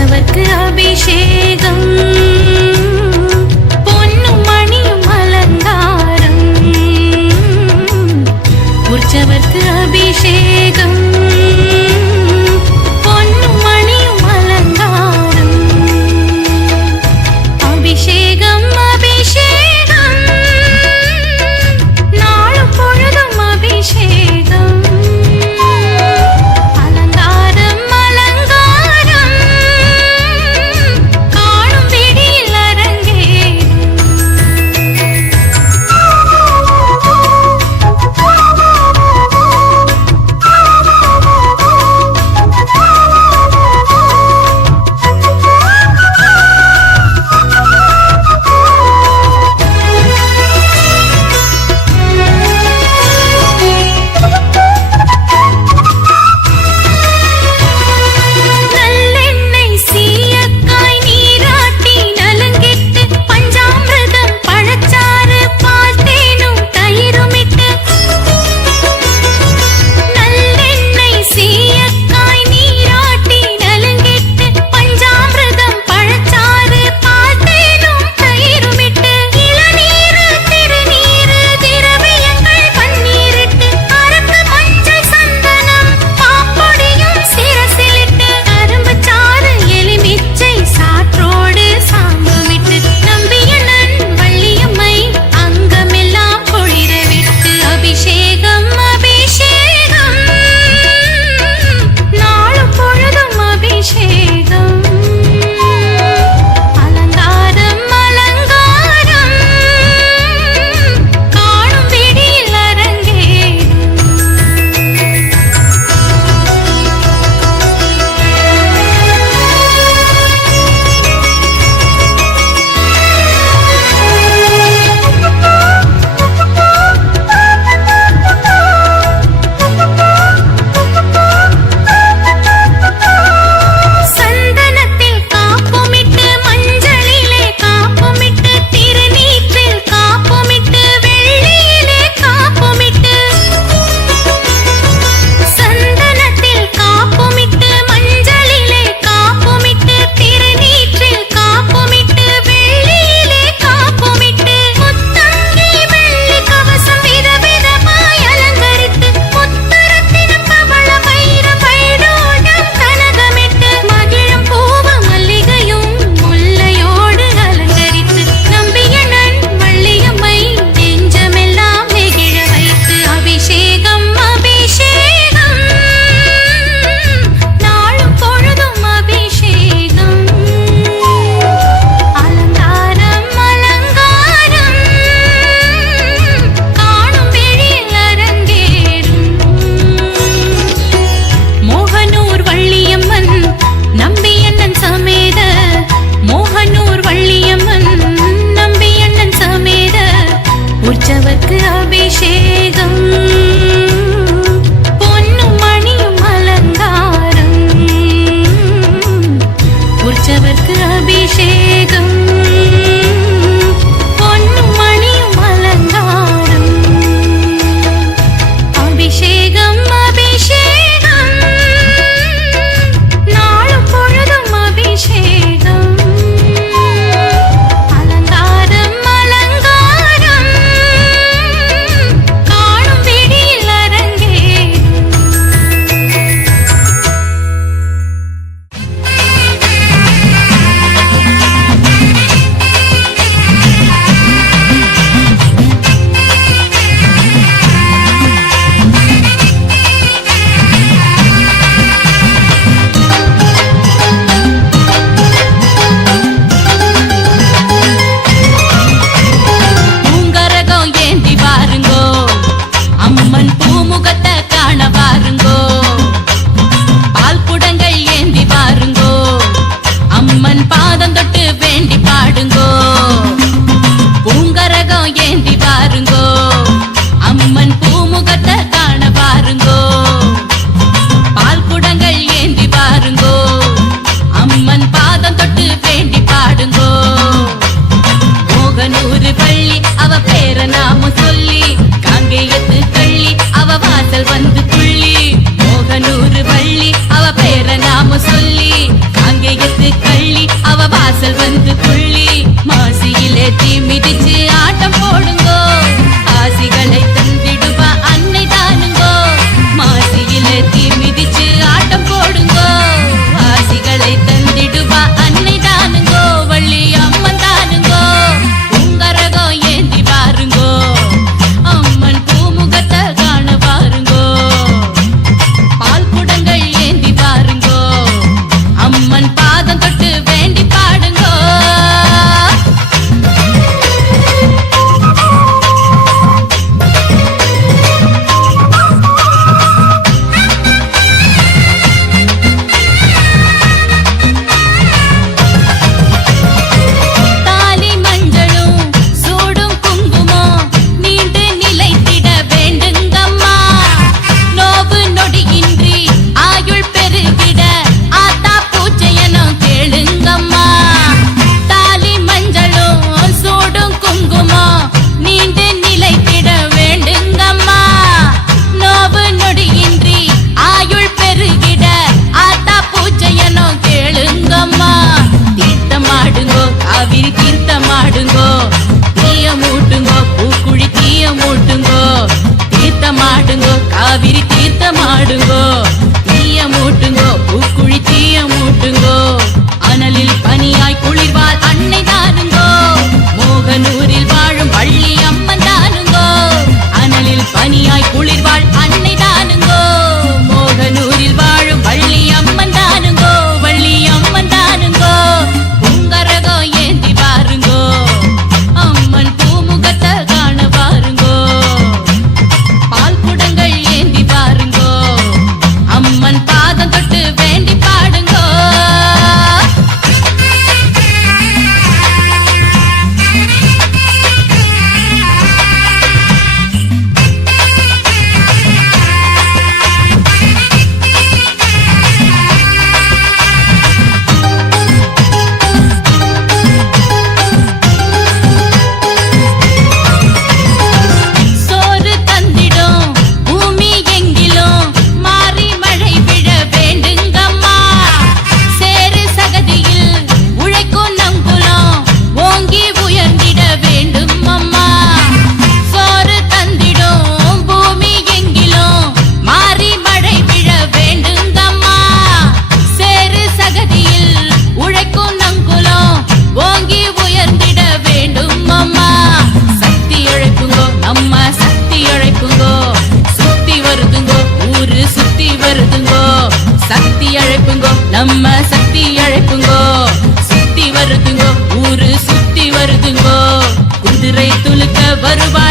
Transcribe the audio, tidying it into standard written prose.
உற்சவர்க்கு அபிஷேகம் பொன்னும் மணியும் அலங்காரம் உற்சவர்க்கு அபிஷேகம் பொன்னும் மணியும் அலங்காரம் அபிஷேகம் அபிஷேகம் நாளும் பொழுதும் அபிஷேகம் காவிரி தீர்த்தமாடுங்கோ, தீய மூட்டுங்கோ, பூக்குழி தீய மூட்டுங்கோ, அனலில் பனியாய் குளிர்வாள் அன்னை தானுங்கோ, மோகனூரில் வாழும் வள்ளி அம்மன் தானுங்கோ, அனலில் பனியாய் குளிர்வாள் அன்னை தானுங்கோ, மோகனூரில் வாழும் வள்ளி அம்மன் தானுங்கோ, வள்ளி அம்மன் தானுங்கோ, பூங்கரகம் ஏந்தி பாருங்கோ, அம்மன் பூமுகத்தை காண பாருங்கோ, பால் குடங்கள் ஏந்தி பாருங்கோ, அம்மன் பாதம் தொட்டு வேண்டி பாடுங்கோ. சோறு தந்திடும் பூமி எங்கிலும் மாறி மழை விழ வேண்டுங்கம்மா, சேறு சகதியில் உழைக்கும் நங்குலம் ஓங்கி உயர்ந்திட வேண்டும் அம்மா, சோறு தந்திடும் பூமி எங்கிலும் மாறி மழை விழ வேண்டுங்கம்மா, சேறு சகதியில் உழைக்கும் நங்குலம் ஓங்கி உயர்ந்திட வேண்டும் அம்மா, சக்தி அழைப்புங்கோ நம்ம சக்தி அழைப்புங்கோ, சுத்தி வருதுங்கோ ஊரு சுத்தி வருதுங்கோ, சக்தி அழைப்புங்கோ நம்ம சக்தி அழைப்புங்கோ, சுத்தி வருதுங்கோ ஊரு சுத்தி வருதுங்கோ, குதிரை துலுக்க வருவா